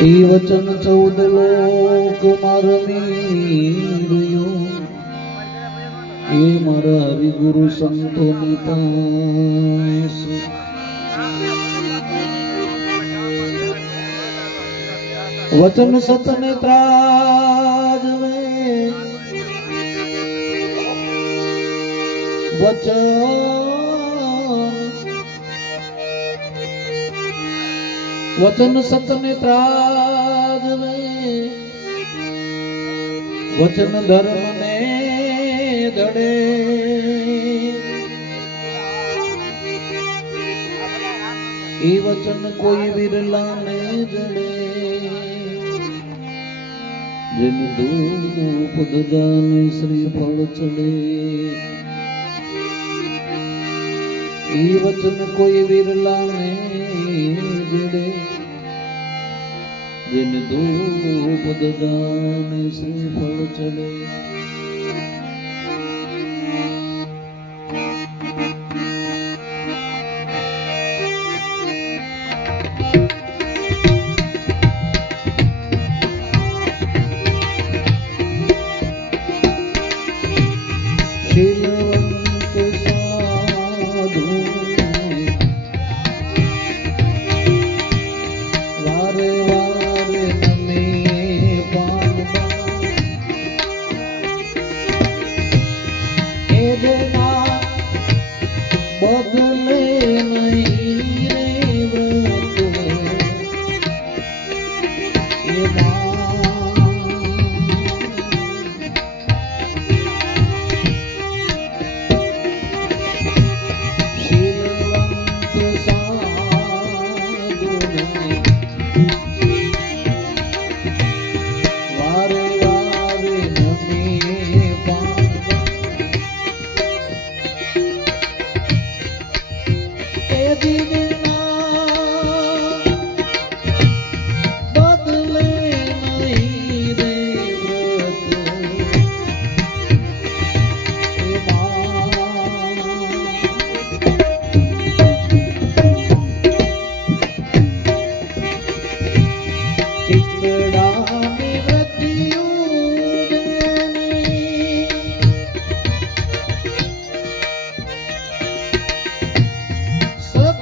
એ વચન ચૌદ લોક મારમીર્યો એ મારા હરિગુરુ સંતોની પાસે. વચન સતને ત્રાજવે. વચન વચન સતને ત્રાજવે વચન ધર્મને દડે એ વચન કોઈ વિરલા ને જડે જેને ધૂપ દજાને શ્રી ફળ ચડે. એ વચન કોઈ વિરલા ને જડે જેન ધૂપ દજાને શ્રી ફળ ચડે. બદલે નહીં રે એ